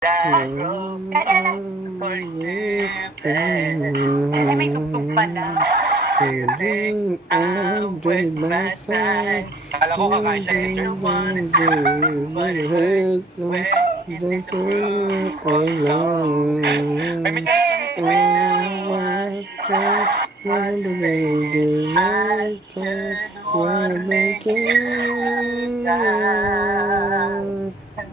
Ay, may tugtog pala. Kala ko kakain siya dessert. May medyo na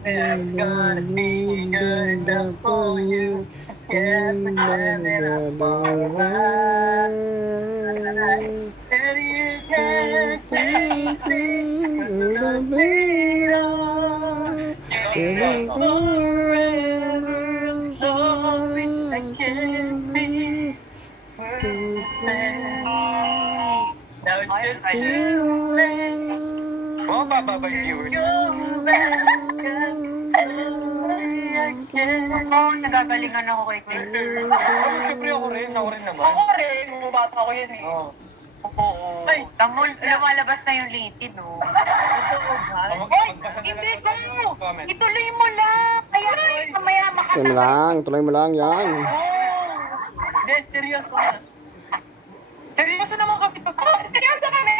Never gonna be good enough for you. Yeah, forever I'm alright. And you can't take me, gonna be on. Forever, sorry, I can't be perfect. Now it's just too late. oh, bababa yung viewers. Go back and sorry, I can't. Oo, nagagalingan ako kay Chris. Oh, syempre ako rin naman. Ako rin, bumabata ko yan eh. Oh. Oo. Ay, lumalabas na yung litid, no? Totoo ba? Magbasa na Hindi lang ko! tayo ng comment. Ituloy mo lang! Kaya mamaya Tuloy mo lang yan. Hindi, seryoso na. Seryoso naman kami. Seryoso kami!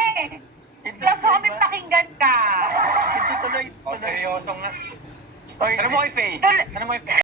Seryoso kami pakinggan ka. Hindi tuloy. Oh, seryoso nga. Oy, Ano mo kay Faye? Ano mo kay Faye?